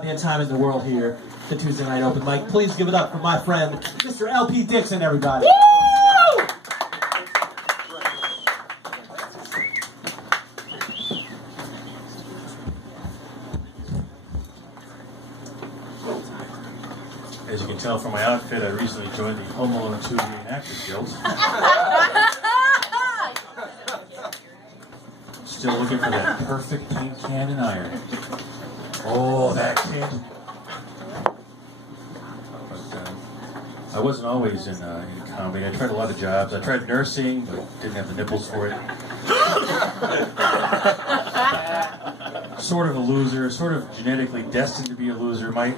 The time in the world here, the Tuesday Night Open Mic. Please give it up for my friend, Mr. LP Dixon, everybody. Woo! As you can tell from my outfit, I recently joined the Home Alone 2 Actors Guild. Still looking for that perfect paint can and iron. Oh, that kid. But, I wasn't always in comedy. I tried a lot of jobs. I tried nursing, but didn't have the nipples for it. Sort of a loser, sort of genetically destined to be a loser. My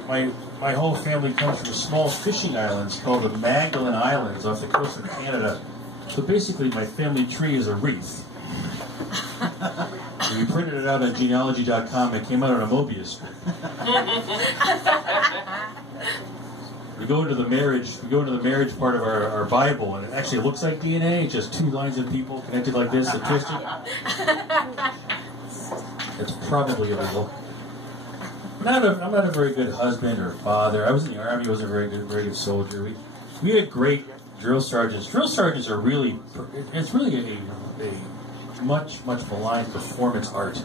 whole family comes from small fishing islands called the Magdalen Islands off the coast of Canada. So basically my family tree is a wreath. We printed it out on genealogy.com. It came out on a Mobius strip. We go into the marriage part of our Bible, and it actually looks like DNA. It's just two lines of people connected like this, and twisted. It's probably illegal. I'm not a very good husband or father. I was in the Army. I wasn't a very good soldier. We had great drill sergeants. Drill sergeants are really, it's really a much maligned performance art.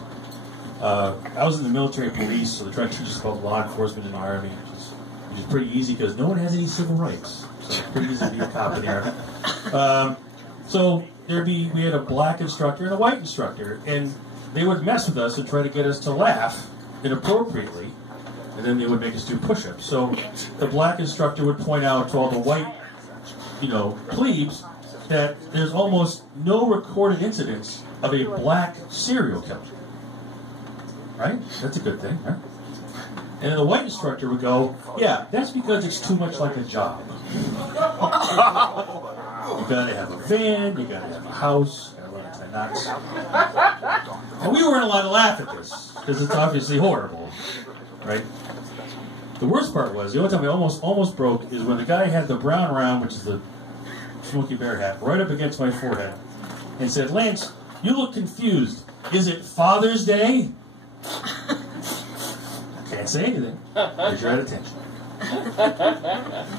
I was in the military police, so they try to teach us about law enforcement in the Army, which is pretty easy because no one has any civil rights. So it's pretty easy to be a cop in the Army. So we had a black instructor and a white instructor, and they would mess with us and try to get us to laugh inappropriately, and then they would make us do push-ups. So the black instructor would point out to all the white, plebes that there's almost no recorded incidents of a black serial killer. Right? That's a good thing, right? And then the white instructor would go, yeah, that's because it's too much like a job. You gotta have a van, you gotta have a house, you gotta learn to knots. And we weren't allowed to laugh at this, because it's obviously horrible, right? The worst part was, the only time we almost broke is when the guy had the brown round, which is the Smokey Bear hat, right up against my forehead, and said, Lance, you look confused. Is it Father's Day? Can't say anything, because you're at attention.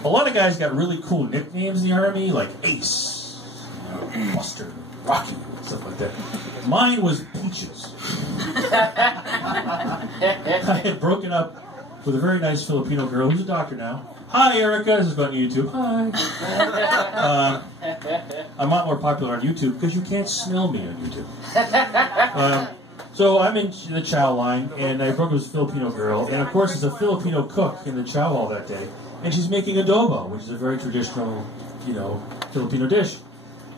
A lot of guys got really cool nicknames in the Army, like Ace, Buster, Rocky, stuff like that. Mine was Peaches. I had broken up with a very nice Filipino girl who's a doctor now. Hi, Erica. This is on YouTube. Hi. I'm a lot more popular on YouTube because you can't smell me on YouTube. So I'm in the chow line, and I broke with this Filipino girl, and of course there's a Filipino cook in the chow hall that day, and she's making adobo, which is a very traditional, Filipino dish.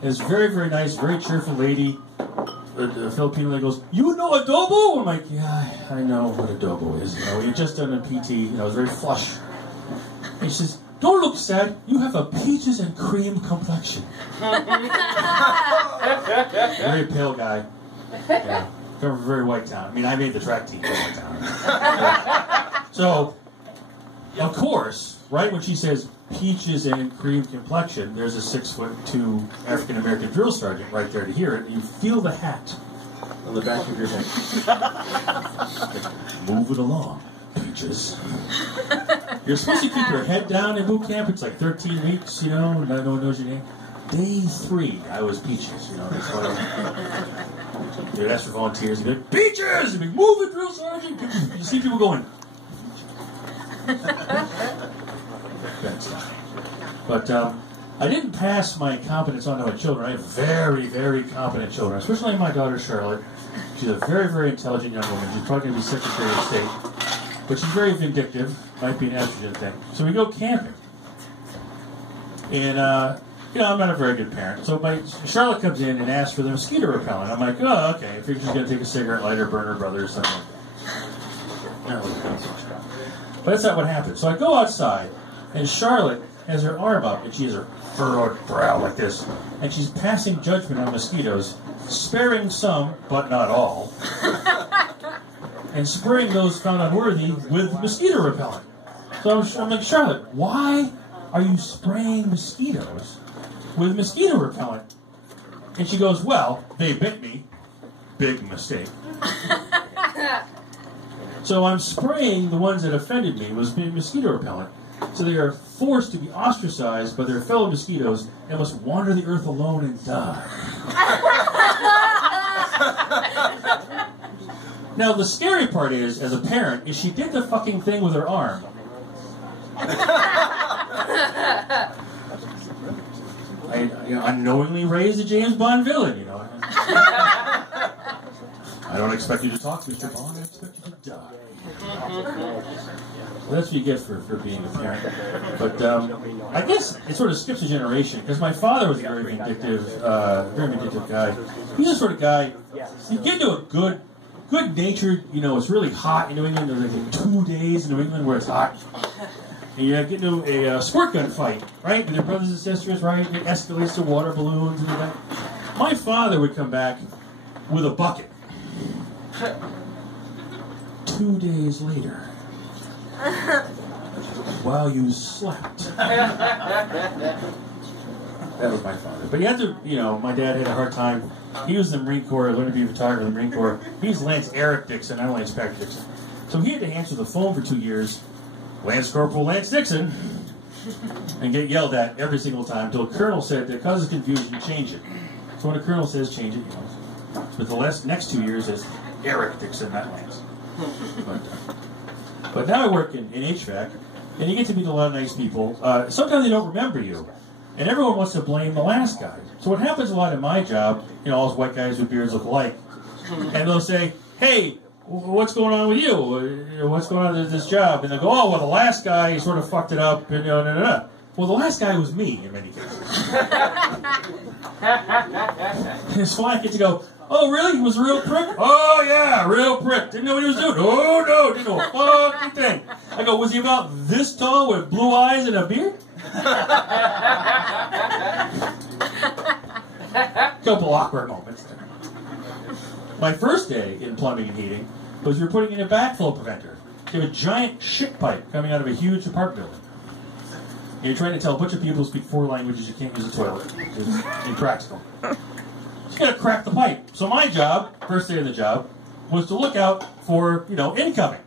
And it's very, very nice, very cheerful lady. The Filipino lady goes, you know adobo? I'm like, yeah, I know what adobo is. We had just done a PT, I was very flush. And she says, don't look sad, you have a peaches and cream complexion. Very pale guy. Yeah. From a very white town. I mean, I made the track team in white town. So, of course, right when she says peaches and cream complexion, there's a 6'2" African-American drill sergeant right there to hear it, and you feel the hat on the back of your head. Move it along, peaches. You're supposed to keep your head down in boot camp. It's like 13 weeks, and no one knows your name. Day 3, I was peaches, that's why they'd ask for volunteers, and they'd be like, peaches! And be move it, drill sergeant! You see people going. But I didn't pass my competence on to my children. I have very, very competent children, especially my daughter Charlotte. She's a very, very intelligent young woman. She's probably going to be Secretary of State. But she's very vindictive. Might be an estrogen thing. So we go camping. And, I'm not a very good parent. So Charlotte comes in and asks for the mosquito repellent. I'm like, oh, okay. I figured she's going to take a cigarette lighter, burn her brother, or something like that. But that's not what happened. So I go outside, and Charlotte has her arm up, and she has her furrowed brow like this, and she's passing judgment on mosquitoes, sparing some, but not all, and spraying those found unworthy with mosquito repellent. So I'm like, Charlotte, why are you spraying mosquitoes with mosquito repellent? And she goes, well, they bit me. Big mistake. So I'm spraying the ones that offended me was mosquito repellent. So they are forced to be ostracized by their fellow mosquitoes and must wander the earth alone and die. Now the scary part is, as a parent, is she did the fucking thing with her arm. I unknowingly raised a James Bond villain, you know. I don't expect you to talk, Mr. Bond. I expect you to die. Well, that's what you get for being a parent. But I guess it sort of skips a generation, because my father was a very vindictive guy. He's the sort of guy, you get into a good-natured, you know, it's really hot in New England. There's like 2 days in New England where it's hot. And you get into a squirt gun fight, right? With your brothers and sisters, right? It escalates to water balloons and all that. My father would come back with a bucket. 2 days later, while you slept. That was my father. But you had to, you know, my dad had a hard time. He was in the Marine Corps, learned to be a photographer in the Marine Corps. He's Lance Eric Dixon, not Lance Patrick Dixon. So he had to answer the phone for 2 years, Lance Corporal Lance Dixon, and get yelled at every single time until a colonel said that causes confusion, change it. So when a colonel says change it, you know. But the next 2 years is Eric Dixon, not Lance. But now I work in HVAC, and you get to meet a lot of nice people. Sometimes they don't remember you, and everyone wants to blame the last guy. So what happens a lot in my job, you know, all those white guys with beards look alike, and they'll say, hey, what's going on with you? What's going on with this job? And they'll go, oh, well, the last guy, he sort of fucked it up, and Well, the last guy was me, in many cases. And it's fine, I get to go, oh, really? He was a real prick? Oh, yeah, real prick. Didn't know what he was doing. Oh, no, didn't know a fucking thing. I go, was he about this tall with blue eyes and a beard? Couple awkward moments there. My first day in plumbing and heating was we were putting in a backflow preventer. You have a giant shit pipe coming out of a huge apartment building. And you're trying to tell a bunch of people who speak 4 languages you can't use a toilet. It's impractical. You gotta crack the pipe. So my job, first day of the job, was to look out for, you know, incoming.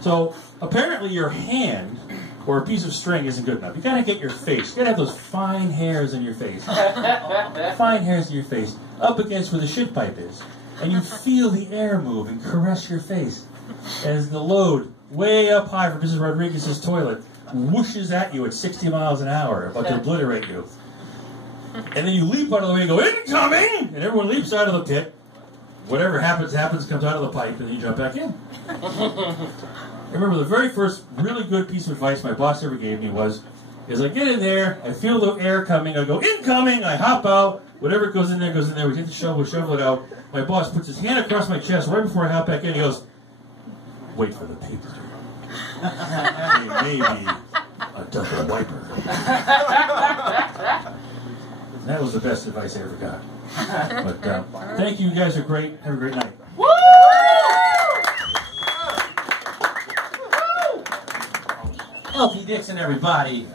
So apparently your hand or a piece of string isn't good enough. You gotta get your face. You gotta have those fine hairs in your face. Fine hairs in your face up against where the shit pipe is. And you feel the air move and caress your face as the load way up high from Mrs. Rodriguez's toilet whooshes at you at 60 miles an hour, about to obliterate you. And then you leap out of the way and go, incoming! And everyone leaps out of the pit. Whatever happens, comes out of the pipe, and then you jump back in. I remember the very first really good piece of advice my boss ever gave me was, I get in there, I feel the air coming, I go, incoming, I hop out, whatever goes in there, we take the shovel, shovel it out. My boss puts his hand across my chest right before I hop back in, he goes, wait for the paper. Maybe a double wiper. That was the best advice I ever got. But thank you, you guys are great. Have a great night. Woo! LP Dixon, everybody.